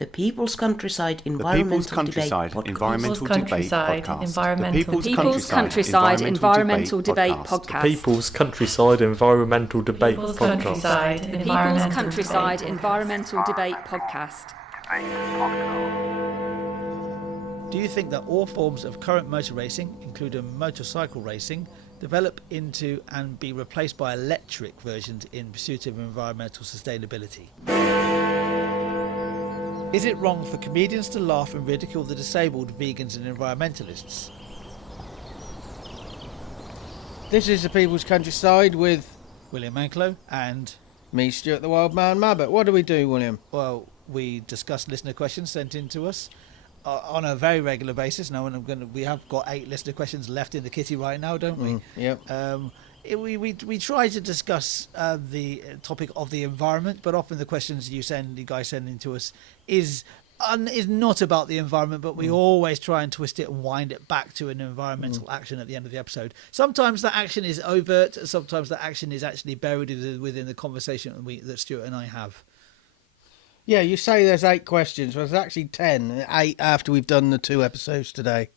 The People's Countryside The Environmental People's Countryside Debate Environmental Debate Podcast. The People's Countryside Environmental Debate Podcast. People's Countryside Environmental Debate Podcast. People's Countryside Environmental Debate Podcast. Do you think that all forms of current motor racing, including motorcycle racing, develop into and be replaced by electric versions in pursuit of environmental sustainability? Is it wrong for comedians to laugh and ridicule the disabled, vegans and environmentalists? This is the People's Countryside with William Mankelow and me, Stuart the Wildman, Mabbutt. What do we do, William? Well, we discuss listener questions sent in to us on a very regular basis. Now, we have got 8 listener questions left in the kitty right now, don't we? Yep. We try to discuss the topic of the environment, but often the questions you guys send in to us is not about the environment, but we always try and twist it and wind it back to an environmental action at the end of the episode. Sometimes that action is overt, sometimes that action is actually buried within the conversation that Stuart and I have. Yeah, you say there's 8 questions, but there's actually 10. 8 after we've done the 2 episodes today.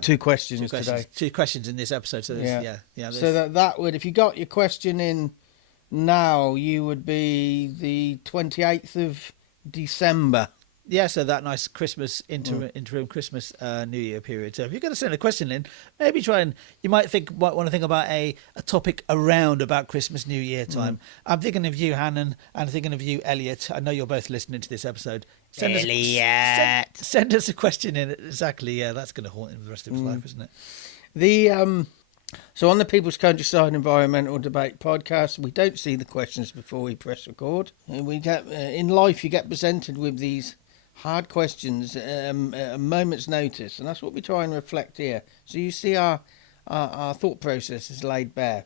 2 questions today. 2 questions in this episode. So So that would, if you got your question in now, you would be the 28th of December. Yeah, so that nice Christmas interim Christmas New Year period. So if you're going to send a question in, maybe you might want to think about a topic about Christmas New Year time. I'm thinking of you, Hannon, and thinking of you, Elliot. I know you're both listening to this episode. Send us a question in. Exactly, yeah, that's going to haunt him the rest of his life, isn't it? So on the People's Countryside Environmental Debate Podcast, we don't see the questions before we press record. We get in life, you get presented with these hard questions at a moment's notice, and that's what we try and reflect here. So you see our thought process is laid bare.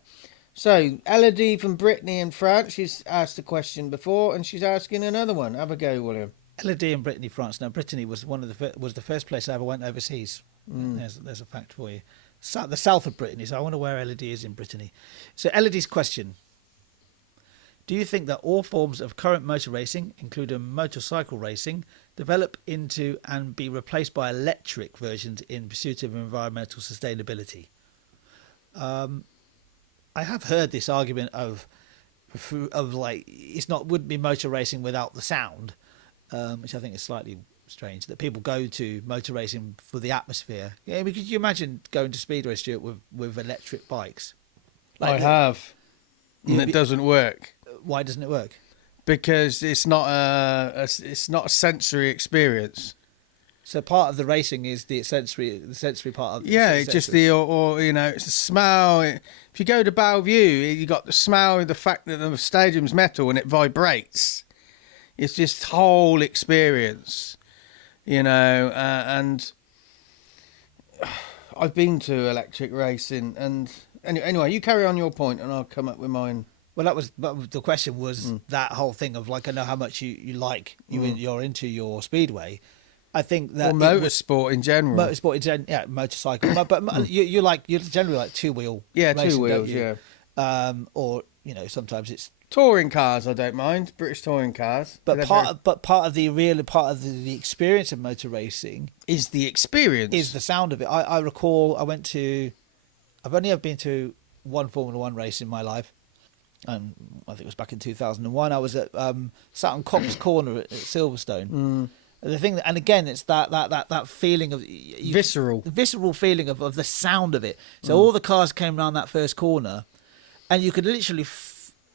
So Elodie from Brittany in France, she's asked a question before, and she's asking another one. Have a go, William. Elodie in Brittany, France. Now, Brittany was was the first place I ever went overseas. There's a fact for you. The south of Brittany. So I wonder where Elodie is in Brittany. So Elodie's question: do you think that all forms of current motor racing, including motorcycle racing, develop into and be replaced by electric versions in pursuit of environmental sustainability? I have heard this argument of like wouldn't be motor racing without the sound, which I think is slightly strange. That people go to motor racing for the atmosphere. Yeah, could you imagine going to Speedway, Stuart, with electric bikes? I have, and it doesn't work. Why doesn't it work? Because it's not a sensory experience. So part of the racing is the sensory part of it's just it's the smell. If you go to Bellevue, you got the smell, the fact that the stadium's metal and it vibrates. It's just whole experience, and I've been to electric racing, and anyway, you carry on your point and I'll come up with mine. Well, the question was that whole thing of like, I know how much you're into your speedway. I think that or motorsport in general. Motorcycle. But you're generally like 2-wheel. Yeah, racing, 2 wheels. Yeah. Or sometimes it's touring cars. I don't mind British touring cars. But part of the experience of motor racing is the experience. Is the sound of it. I recall I've only ever been to one Formula One race in my life. And I think it was back in 2001. I was at sat on Cops Corner at Silverstone. The thing, and again, it's that feeling of visceral feeling of the sound of it. So all the cars came around that first corner, and you could literally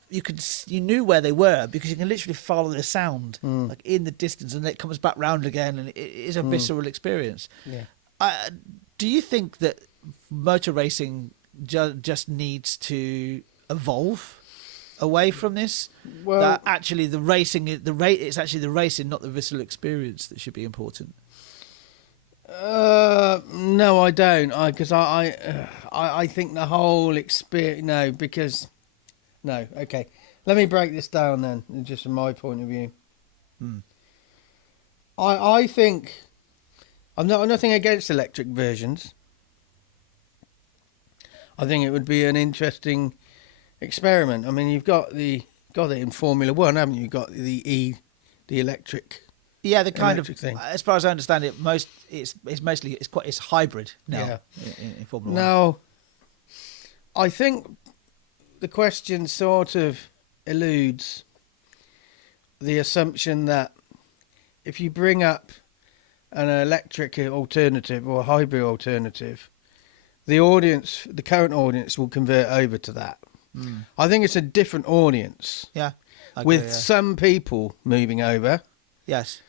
you knew where they were because you can literally follow the sound like in the distance, and it comes back round again, and it is a visceral experience. Yeah. Do you think that motor racing just needs to evolve away from this? Well, that actually the racing, it's actually the racing, not the visceral experience, that should be important. No, I don't. Because I think the whole experience. No. Okay, let me break this down then, just from my point of view. I think I'm nothing against electric versions. I think it would be an interesting experiment. I mean, you've got it in Formula One, haven't you? You've got the electric Yeah, the kind of electric thing. as far as I understand it, it's hybrid now in Formula One. Now, I think the question sort of eludes the assumption that if you bring up an electric alternative or a hybrid alternative, the current audience will convert over to that. I think it's a different audience. Yeah, I agree, with some people moving over, yes,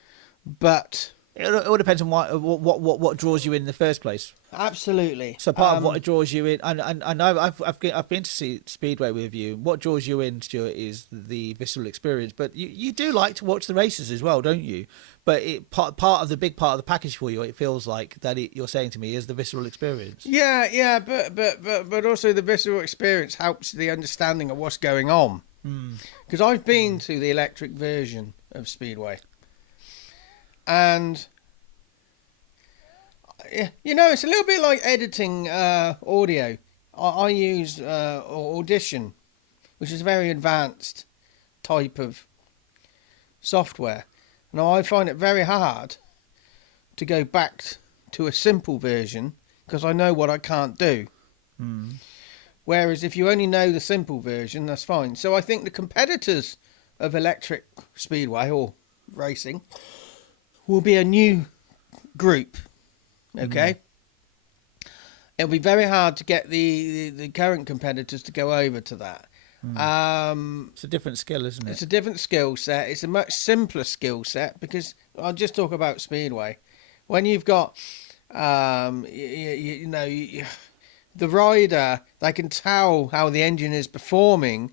but it all depends on what draws you in the first place. absolutely. So part of what draws you in, and I know I've been to see Speedway with you. What draws you in, Stuart, is the visceral experience. But you do like to watch the races as well, don't you? But part of the big part of the package for you, it feels like that you're saying to me, is the visceral experience. Yeah, but also the visceral experience helps the understanding of what's going on. Because I've been to the electric version of Speedway, and it's a little bit like editing audio. I use Audition, which is a very advanced type of software. Now, I find it very hard to go back to a simple version because I know what I can't do. Whereas if you only know the simple version, that's fine. So I think the competitors of electric speedway or racing will be a new group. Okay? It'll be very hard to get the current competitors to go over to that. It's a different skill, isn't it? It's a different skill set. It's a much simpler skill set because I'll just talk about speedway. When you've got, the rider, they can tell how the engine is performing,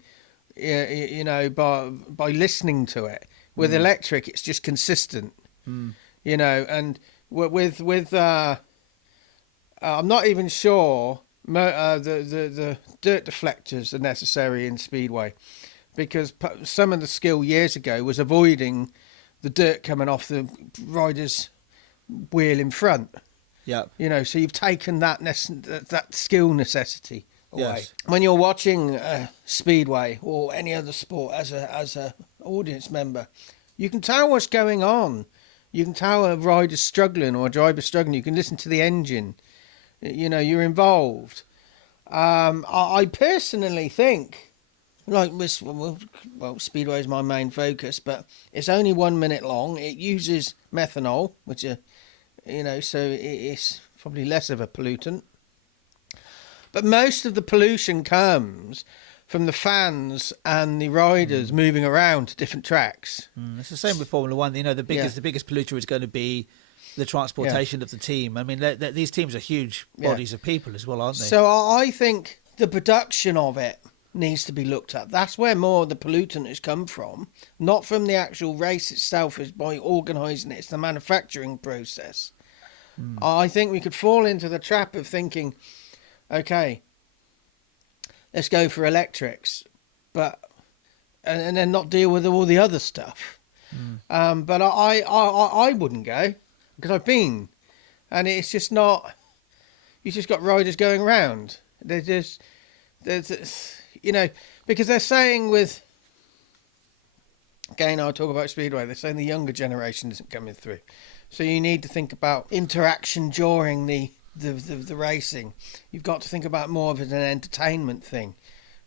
by listening to it. With electric, it's just consistent, and with I'm not even sure the dirt deflectors are necessary in speedway, because some of the skill years ago was avoiding the dirt coming off the rider's wheel in front. Yeah. So you've taken that skill necessity away. Yes. When you're watching speedway or any other sport as a audience member, you can tell what's going on. You can tell a rider's struggling or a driver's struggling. You can listen to the engine. You're involved. I personally think, speedway is my main focus, but it's only 1 minute long. It uses methanol, which so it's probably less of a pollutant. But most of the pollution comes from the fans and the riders moving around to different tracks. It's the same with Formula One. The biggest polluter is going to be the transportation of the team. I mean, these teams are huge bodies of people as well, aren't they? So I think the production of it needs to be looked at. That's where more of the pollutant has come from, not from the actual race itself, is by organising it. It's the manufacturing process. I think we could fall into the trap of thinking, okay, let's go for electrics, and then not deal with all the other stuff. But I wouldn't go, because I've been, and it's just not. You just got riders going around. Because they're saying with. Again, I'll talk about speedway. They're saying the younger generation isn't coming through, so you need to think about interaction during the racing. You've got to think about more of it as an entertainment thing.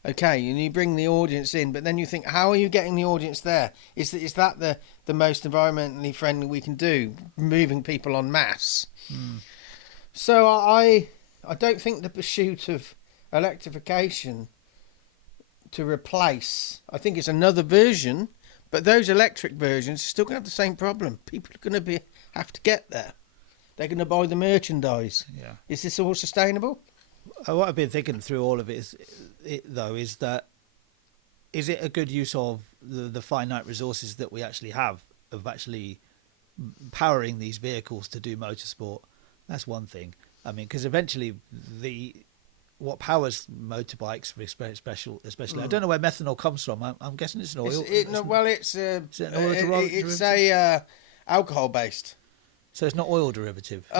Okay, and you bring the audience in, but then you think, how are you getting the audience there? Is that the most environmentally friendly we can do, moving people en masse? So I don't think the pursuit of electrification to replace, I think it's another version, but those electric versions are still going to have the same problem. People are going to have to get there. They're going to buy the merchandise. Yeah. Is this all sustainable? What I've been thinking through all of it is that is it a good use of the finite resources that we actually have of actually powering these vehicles to do motorsport? That's one thing. I mean, because eventually what powers motorbikes, especially, I don't know where methanol comes from. I'm guessing it's an oil. It's a alcohol based. So it's not oil derivative.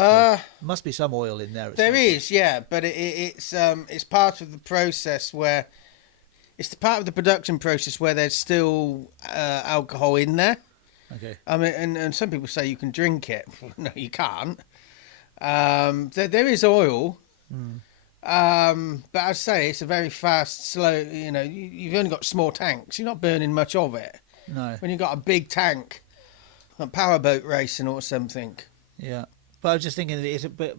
Must be some oil in there. There is, yeah, but it's part of the process where it's part of the production process where there's still alcohol in there. Okay. I mean, and some people say you can drink it. No, you can't. There is oil. But I'd say it's a very fast, slow, you've only got small tanks. You're not burning much of it. No. When you've got a big tank, like powerboat racing or something. Yeah. But I was just thinking,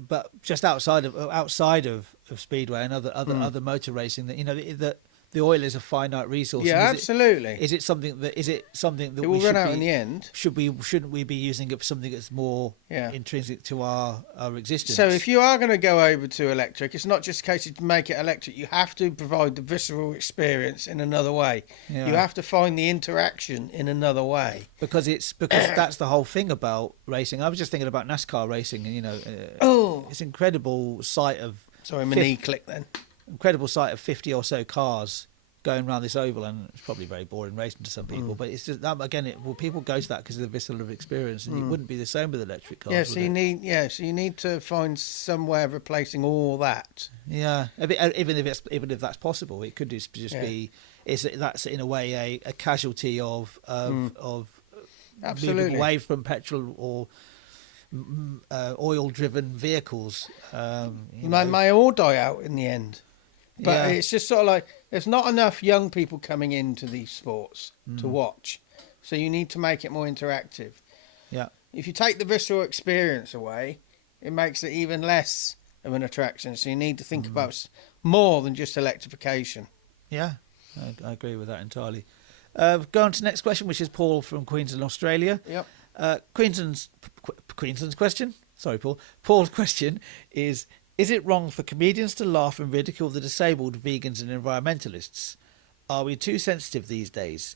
but just outside of Speedway and other motor racing, that the oil is a finite resource. Yeah, absolutely. Is it something that it will run out in the end? Shouldn't we be using it for something that's more intrinsic to our existence? So if you are going to go over to electric, it's not just a case of make it electric. You have to provide the visceral experience in another way. Yeah. You have to find the interaction in another way. Because that's the whole thing about racing. I was just thinking about NASCAR racing, and it's an incredible sight of. Sorry, my knee clicked then. Incredible sight of 50 or so cars going around this oval, and it's probably very boring racing to some people, but it's just that again, people go to that because of the visceral experience, and it wouldn't be the same with electric cars. So you need to find some way of replacing all that. Yeah, even if that's possible, it could just be that's in a way a casualty of Absolutely. moving away from petrol or oil-driven vehicles. May all die out in the end. But it's just sort of like there's not enough young people coming into these sports to watch. So you need to make it more interactive. Yeah. If you take the visceral experience away, it makes it even less of an attraction. So you need to think about more than just electrification. Yeah, I agree with that entirely. Go on to the next question, which is Paul from Queensland, Australia. Yep. Queensland's question. Sorry, Paul. Paul's question is it wrong for comedians to laugh and ridicule the disabled, vegans and environmentalists? Are we too sensitive these days?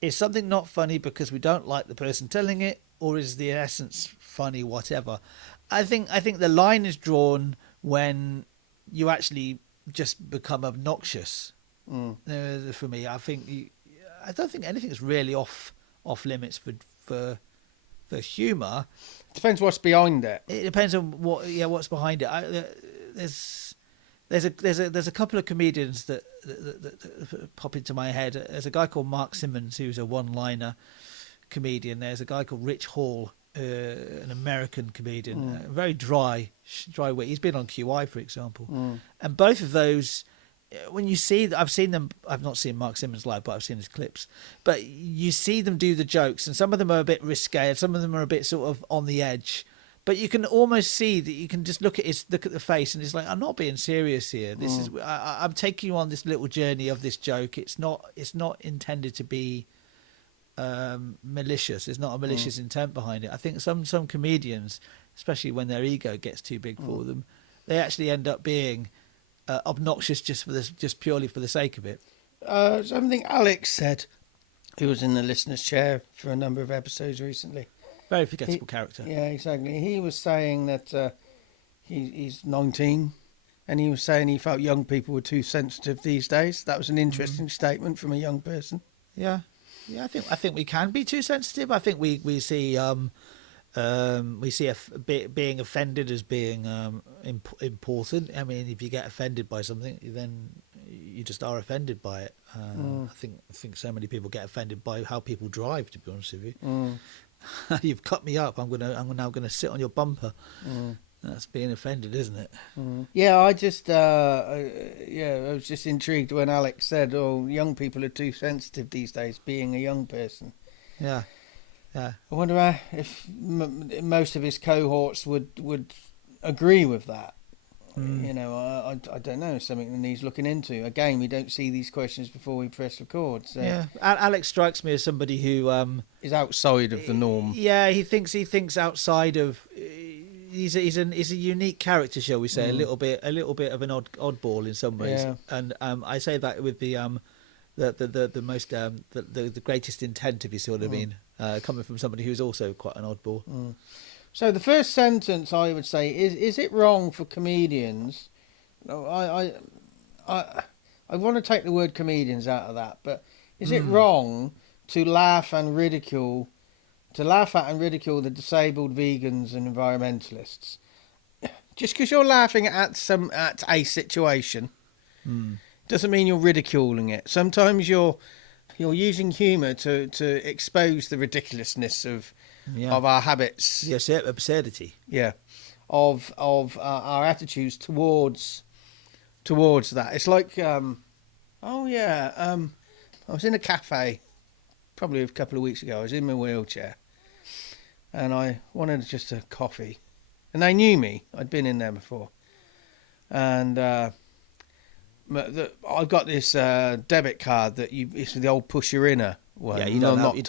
Is something not funny because we don't like the person telling it, or is the essence funny, whatever? I think the line is drawn when you actually just become obnoxious. For me, I don't think anything's really off limits for humour. Depends what's behind it. It depends on what's behind it. There's a couple of comedians that pop into my head. There's a guy called Mark Simmons who's a one-liner comedian. There's a guy called Rich Hall, an American comedian, very dry wit. He's been on QI, for example, and both of those. When you see, I've seen them. I've not seen Mark Simmons live, but I've seen his clips. But you see them do the jokes, and some of them are a bit risque, and some of them are a bit sort of on the edge. But you can almost see that you can just look at the face, and it's like, I'm not being serious here. This is I'm taking you on this little journey of this joke. It's not intended to be malicious. There's not a malicious intent behind it. I think some comedians, especially when their ego gets too big for them, they actually end up being obnoxious just purely for the sake of it. Something Alex said, who was in the listener's chair for a number of episodes recently. Very forgettable character. Yeah, exactly. He was saying that he's 19, and he was saying he felt young people were too sensitive these days. That was an interesting statement from a young person. Yeah. I think we can be too sensitive. I think we see being offended as being important. I mean, if you get offended by something, then you just are offended by it. I think so many people get offended by how people drive. To be honest with you, you've cut me up. I'm now gonna sit on your bumper. That's being offended, isn't it? Yeah, I was just intrigued when Alex said, "Oh, young people are too sensitive these days." Being a young person, yeah. I wonder if most of his cohorts would agree with that. I don't know. Something that needs looking into. Again, we don't see these questions before we press record. So. Yeah, Alex strikes me as somebody who is outside of the norm. Yeah, he thinks outside of. He's a unique character, shall we say? A little bit of an oddball in some ways. Yeah. And I say that with the most the greatest intent, if you see what I mean, coming from somebody who's also quite an oddball. So the first sentence I would say is it wrong for comedians? No, I want to take the word comedians out of that, but is it wrong to laugh at and ridicule the disabled, vegans and environmentalists? Just because you're laughing at a situation doesn't mean you're ridiculing it. Sometimes you're you're using humour to expose the ridiculousness of our habits. Yes, absurdity. Yeah, of our attitudes towards that. It's like, I was in a cafe probably a couple of weeks ago. I was in my wheelchair, and I wanted just a coffee, and they knew me. I'd been in there before, and I've got this debit card that it's the old push your inner one. Yeah, you don't want a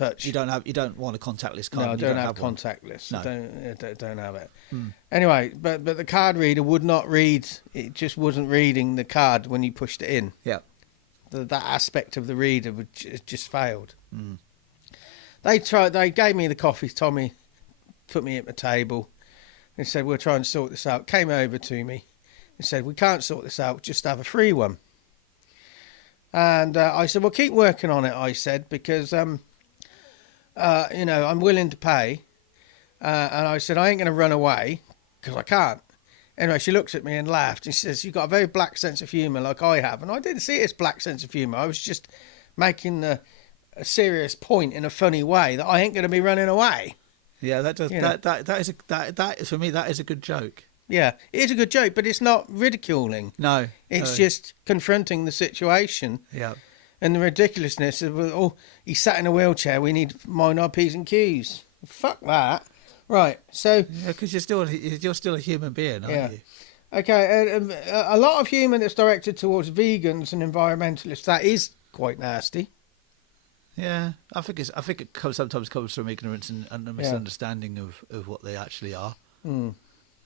contactless card. No, I don't have one. contactless. No. I don't have it. Anyway, but the card reader would not read. It just wasn't reading the card when you pushed it in. Yeah. That aspect of the reader just failed. They gave me the coffee. Tommy put me at the table and said, "We'll try and sort this out." Came over to me and said, "We can't sort this out. Just have a free one." And I said, "Well, keep working on it." I said, because I'm willing to pay. And I said, "I ain't going to run away because I can't." Anyway, she looks at me and laughed. And she says, "You've got a very black sense of humour like I have." And I didn't see it as black sense of humour. I was just making a serious point in a funny way that I ain't going to be running away. Yeah, that is for me. That is a good joke. Yeah, it is a good joke, but it's not ridiculing. No, It's just confronting the situation. Yeah. And the ridiculousness of, he sat in a wheelchair, we need to mind our P's and Q's. Fuck that. Right, so... Yeah, because you're still a human being, aren't you? Okay, a lot of humour that's directed towards vegans and environmentalists, that is quite nasty. Yeah, I think it sometimes comes from ignorance and a misunderstanding of what they actually are. You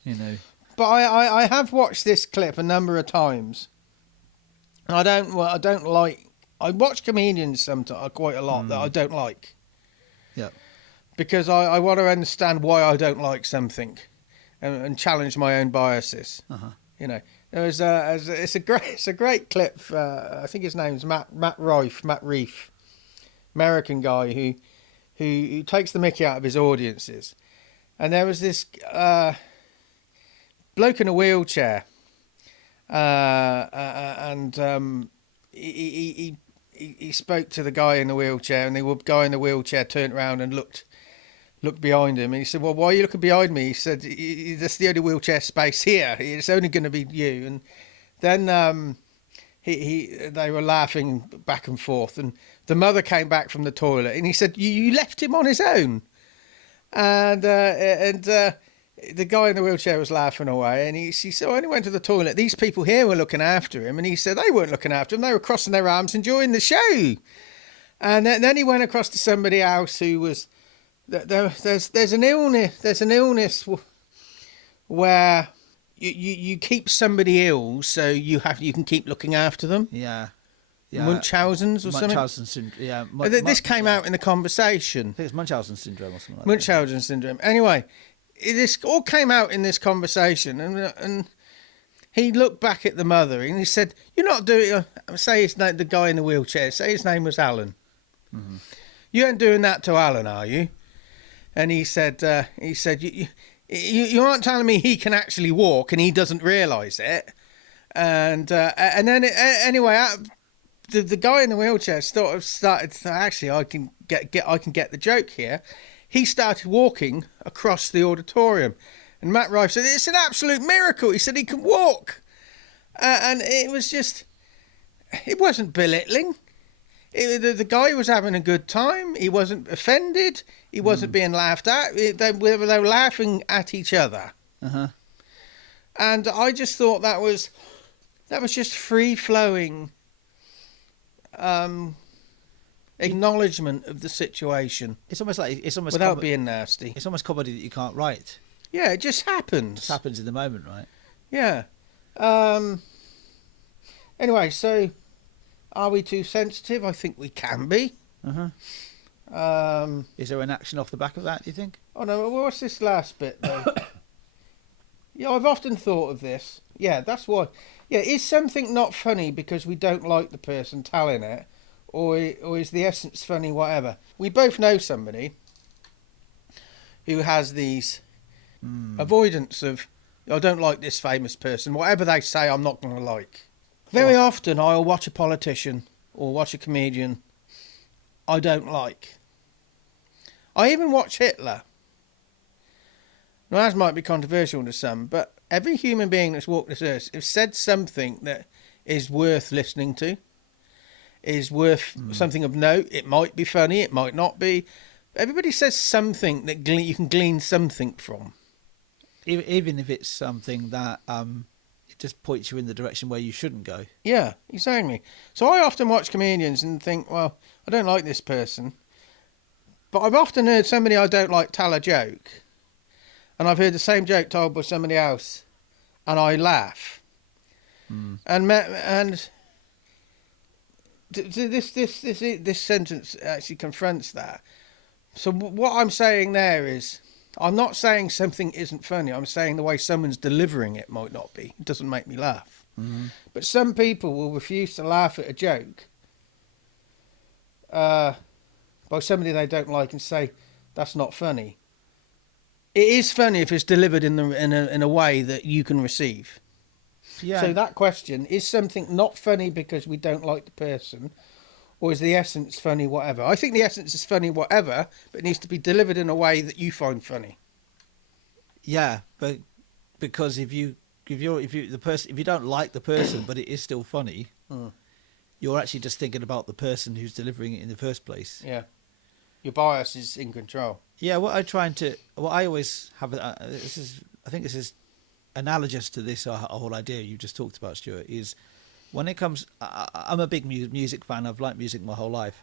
know. But I have watched this clip a number of times, and I don't like. I watch comedians sometimes quite a lot that I don't like. Yeah. Because I want to understand why I don't like something, and challenge my own biases. You know, it's a great clip. I think his name's Matt Reif, American guy who takes the mickey out of his audiences, and there was this bloke in a wheelchair, and he spoke to the guy in the wheelchair, and the guy in the wheelchair turned around and looked behind him, and he said, "Well, why are you looking behind me?" He said, "That's the only wheelchair space here. It's only going to be you." And then they were laughing back and forth, and the mother came back from the toilet, and he said, "You left him on his own," and the guy in the wheelchair was laughing away, and he said, "I only went to the toilet. These people here were looking after him," and he said they weren't looking after him; they were crossing their arms enjoying the show. And then he went across to somebody else who was. There's an illness where you keep somebody ill so you can keep looking after them. Yeah. Munchausen's or something. Munchausen syndrome. Yeah. This came out in the conversation. I think it's Munchausen syndrome or something like Munchausen syndrome. Anyway, this all came out in this conversation, and he looked back at the mother and he said, "You're not doing." Say his name, the guy in the wheelchair. Say his name was Alan. Mm-hmm. "You ain't doing that to Alan, are you?" And he said, "You aren't telling me he can actually walk and he doesn't realise it." And then anyway, the guy in the wheelchair started to, actually, I can get the joke here. He started walking across the auditorium, and Matt Rife said, "It's an absolute miracle." He said he can walk, and it wasn't belittling. The guy was having a good time. He wasn't offended. He wasn't being laughed at. They were laughing at each other. And I just thought that was just free flowing acknowledgement of the situation. It's almost without being nasty. It's almost comedy that you can't write. Yeah, it just happens. It just happens in the moment, right? Yeah. Anyway, so. Are we too sensitive? I think we can be. Is there an action off the back of that, do you think? Oh, no. What's this last bit, though? Yeah, I've often thought of this. Yeah, that's why. Yeah, is something not funny because we don't like the person telling it? Or is the essence funny, whatever? We both know somebody who has these avoidance of, "I don't like this famous person. Whatever they say, I'm not going to like." Very often I'll watch a politician or watch a comedian I don't like. I even watch Hitler. Now, that might be controversial to some, but every human being that's walked this earth has said something that is worth listening to, is worth something of note. It might be funny, it might not be. Everybody says something that you can glean something from. Even if it's something that it just points you in the direction where you shouldn't go. Yeah, exactly. So I often watch comedians and think, well, I don't like this person. But I've often heard somebody I don't like tell a joke. And I've heard the same joke told by somebody else. And I laugh. And this sentence actually confronts that. So what I'm saying there is, I'm not saying something isn't funny. I'm saying the way someone's delivering it might not be. It doesn't make me laugh. But some people will refuse to laugh at a joke by somebody they don't like and say, that's not funny. It is funny if it's delivered in a way that you can receive. Yeah. So that question, is something not funny because we don't like the person, or is the essence funny whatever? I think the essence is funny whatever, but it needs to be delivered in a way that you find funny. Yeah, but because if you don't like the person but it is still funny, you're actually just thinking about the person who's delivering it in the first place. Yeah. Your bias is in control. Yeah, what I always have, I think this is analogous to this whole idea you just talked about, Stuart, is when it comes, I'm a big music fan. I've liked music my whole life,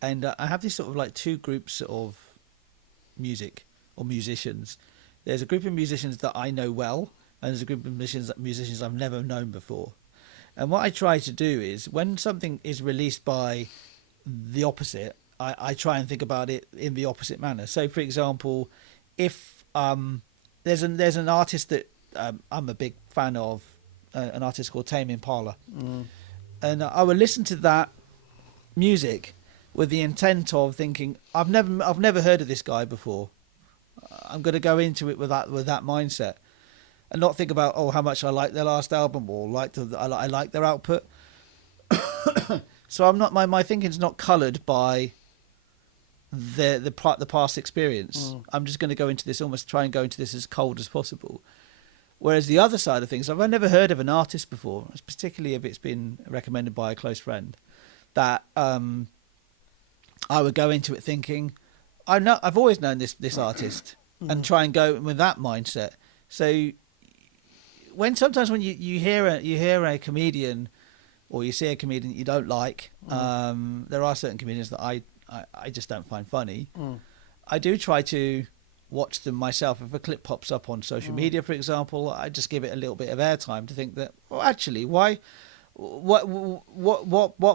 and I have these sort of like two groups of music or musicians. There's a group of musicians that I know well, and there's a group of musicians I've never known before. And what I try to do is, when something is released by the opposite, I try and think about it in the opposite manner. So, for example, if there's an artist that I'm a big fan of, an artist called Tame Impala, and I would listen to that music with the intent of thinking, I've never heard of this guy before. I'm going to go into it with that mindset, and not think about how much I like their last album or I like their output. So I'm not my thinking's not coloured by the past experience. I'm just going to go into this, almost try and go into this as cold as possible. Whereas the other side of things, I've never heard of an artist before, particularly if it's been recommended by a close friend, that I would go into it thinking, I've always known this artist, and try and go with that mindset. So sometimes when you hear a comedian, or you see a comedian that you don't like, there are certain comedians that I just don't find funny. I do try to watch them myself. If a clip pops up on social media, for example, I just give it a little bit of airtime to think that, well, actually, what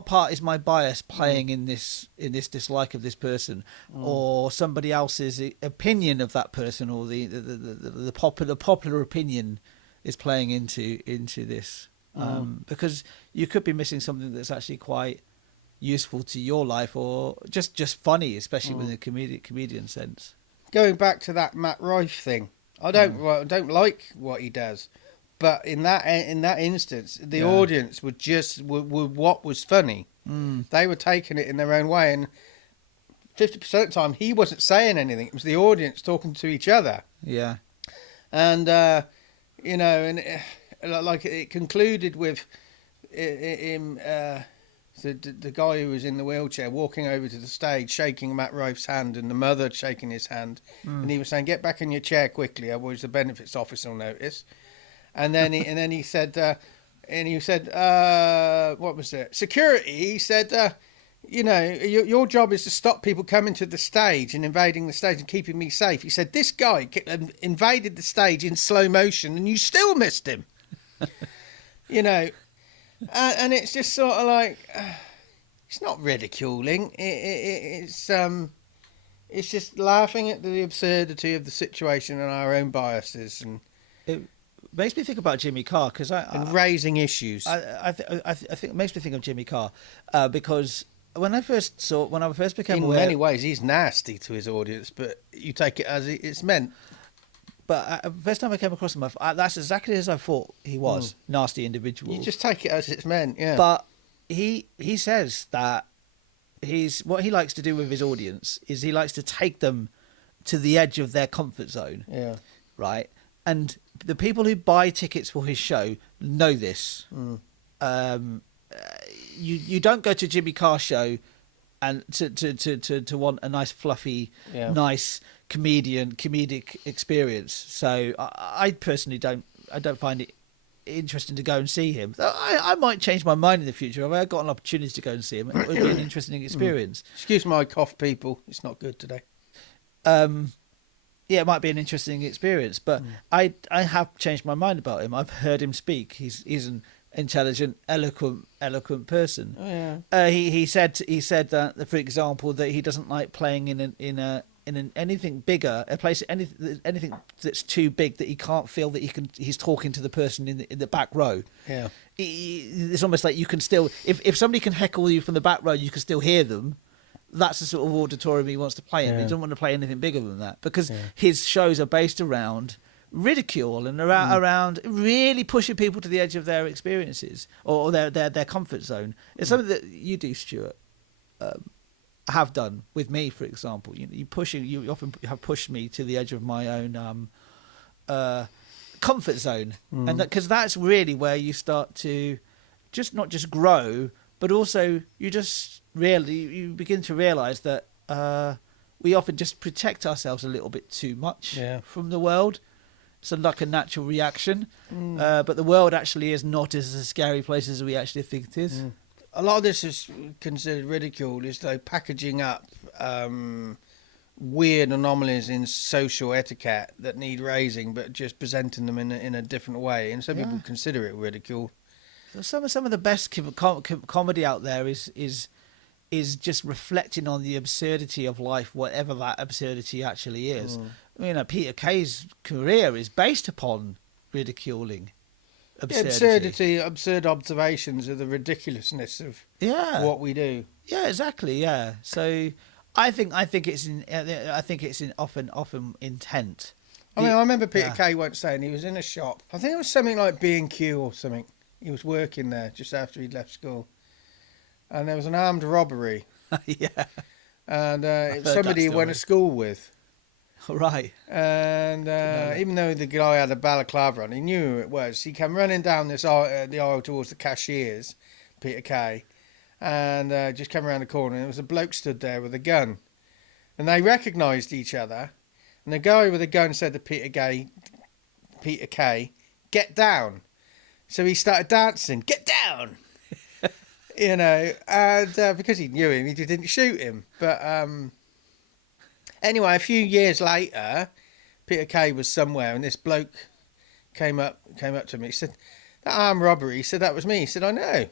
part is my bias playing in this dislike of this person, or somebody else's opinion of that person, or the popular opinion is playing into this, because you could be missing something that's actually quite useful to your life, or just funny, especially with a comedian sense. Going back to that Matt Rife thing, I don't like what he does, but in that instance, the audience were what was funny. They were taking it in their own way, and 50% of the time he wasn't saying anything. It was the audience talking to each other. Yeah, and like it concluded with him. The guy who was in the wheelchair walking over to the stage, shaking Matt Rife's hand, and the mother shaking his hand, and he was saying, "Get back in your chair quickly, otherwise the benefits officer will notice." And then he said, "What was it? Security." He said, your job is to stop people coming to the stage and invading the stage and keeping me safe. He said, "This guy invaded the stage in slow motion, and you still missed him." And it's just sort of like, it's not ridiculing. It's just laughing at the absurdity of the situation and our own biases, and it makes me think about Jimmy Carr, because raising issues. I think it makes me think of Jimmy Carr, because when I first became aware, in many ways he's nasty to his audience, but you take it as it's meant. But the first time I came across him, that's exactly as I thought he was. Nasty individual. You just take it as it's meant, yeah. But he says that what he likes to do with his audience is he likes to take them to the edge of their comfort zone. Yeah. Right. And the people who buy tickets for his show know this. You don't go to Jimmy Carr's show and to want a nice fluffy, nice comedic experience. So I personally don't find it interesting to go and see him. I might change my mind in the future. If I got an opportunity to go and see him, it would be an interesting experience. Excuse my cough, people. It's not good today. Yeah, it might be an interesting experience, but I have changed my mind about him. I've heard him speak. He's an intelligent, eloquent person. Oh, yeah. He said that, for example, that he doesn't like playing in anything bigger, a place anything that's too big that he can't feel that he's talking to the person in the back row. Yeah. It's almost like you can still, if somebody can heckle you from the back row, you can still hear them. That's the sort of auditorium he wants to play in. He doesn't want to play anything bigger than that because his shows are based around ridicule and around really pushing people to the edge of their experiences or their comfort zone. It's something that you do, Stuart, have done with me, for example. You often have pushed me to the edge of my own comfort zone, and because that's really where you start to not just grow, but also you begin to realise that we often just protect ourselves a little bit too much from the world. It's like a natural reaction, but the world actually is not as a scary place as we actually think it is. A lot of this is considered ridicule, is like packaging up weird anomalies in social etiquette that need raising, but just presenting them in a different way. And some people consider it ridicule. Some of the best comedy out there is just reflecting on the absurdity of life, whatever that absurdity actually is. I mean, Peter Kay's career is based upon ridiculing absurdity. Absurd observations of the ridiculousness of what we do. Yeah, exactly. Yeah. So I think it's often intent. I mean, I remember Peter Kay once saying he was in a shop. I think it was something like B&Q or something. He was working there just after he'd left school, and there was an armed robbery. And it was somebody he went to school with. Right. And even though the guy had a balaclava on, he knew who it was. He came running down the aisle towards the cashiers, Peter Kay, and just came around the corner, and there was a bloke stood there with a gun. And they recognised each other, and the guy with the gun said to Peter Kay, "Get down." So he started dancing, "Get down!" And because he knew him, he didn't shoot him. But anyway, a few years later, Peter Kay was somewhere, and this bloke came up to me. He said, "That armed robbery," he said, "that was me." He said, "I know."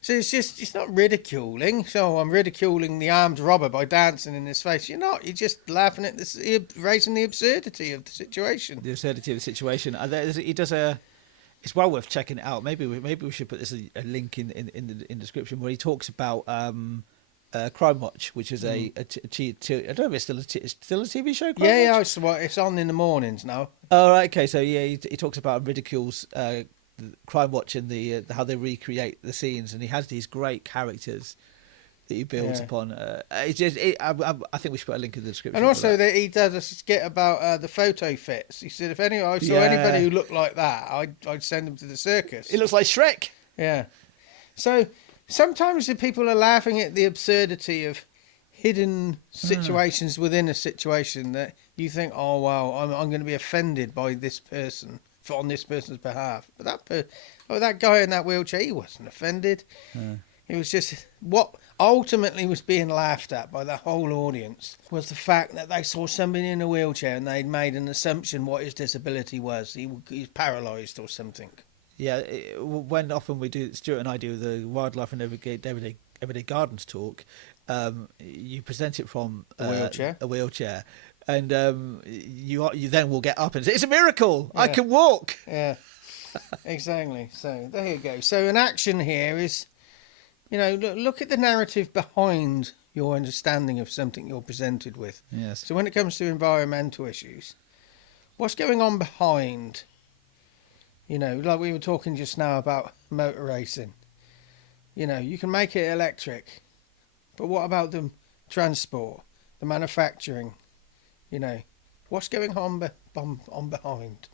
So it's not ridiculing. So I'm ridiculing the armed robber by dancing in his face. You're not. You're just laughing at this, raising the absurdity of the situation. The absurdity of the situation. He does a. It's well worth checking it out. Maybe we should put this a link in the description where he talks about Crime Watch, which is I don't know if it's still a TV show. Crime Watch? It's on in the mornings now. Oh, right, okay. So he talks about ridicules Crime Watch and the how they recreate the scenes, and he has these great characters that he builds upon. I think we should put a link in the description. And also that he does a skit about the photo fits. He said if I saw anybody who looked like that, I'd send them to the circus. It looks like Shrek. Yeah. So sometimes the people are laughing at the absurdity of hidden situations within a situation that you think, oh wow, I'm going to be offended by this person on this person's behalf. But that guy in that wheelchair, he wasn't offended. It was just what ultimately was being laughed at by the whole audience was the fact that they saw somebody in a wheelchair and they'd made an assumption what his disability was. He's paralysed or something. Yeah, when often we do, Stuart and I do the Wildlife and Everyday Gardens talk, you present it from a wheelchair. And you then will get up and say, "It's a miracle! I can walk!" Yeah, exactly. So there you go. So an action here is, look at the narrative behind your understanding of something you're presented with. Yes. So when it comes to environmental issues, what's going on behind? Like we were talking just now about motor racing. You can make it electric, But what about the transport, the manufacturing? You know, what's going on behind?